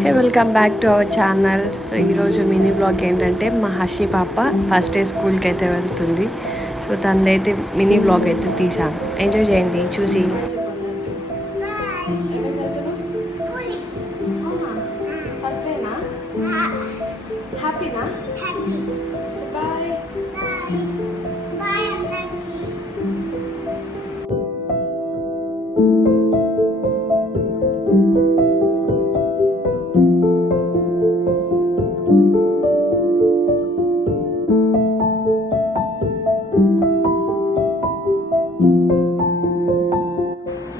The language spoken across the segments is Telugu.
Hey welcome back to our channel. So ఈరోజు మినీ బ్లాగ్ ఏంటంటే మా హర్షి పాప ఫస్ట్ డే స్కూల్కి అయితే వెళ్తుంది. సో తనదైతే మినీ బ్లాగ్ అయితే తీసాను. ఎంజాయ్ చేయండి చూసి. హ్యాపీనా? బాయ్.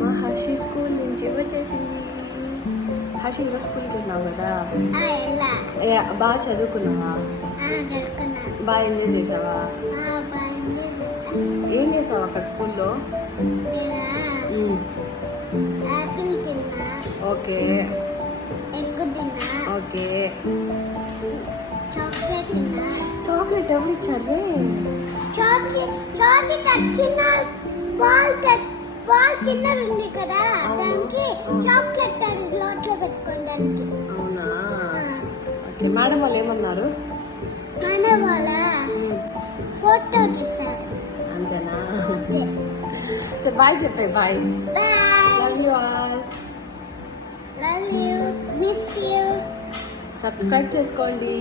మా హర్షి స్కూల్ నుంచి వచ్చేసింది. హర్షి ఈరోజు స్కూల్కి వెళ్ళినావు కదా, బాగా చదువుకున్నావా? బాగా ఎంజాయ్ చేసావా? ఏం చేసావు అక్కడ స్కూల్లో? Okay okay. చాక్లెట్ ఎవరు ఇచ్చారు? బాల్ చిన్నది ఉంది కదా, దానికి చాక్లెట్ లోట్లో పెట్టుకోవడానికి. అవునా? ఓకే. మేడం వాళ్ళు ఏమన్నారు? మన వాళ్ళ ఫోటో తీశారు. అంతేనా? సో బాయ్ చెప్పే. Bye. Love you all. Love you, miss you. Subscribe చేసుకోండి.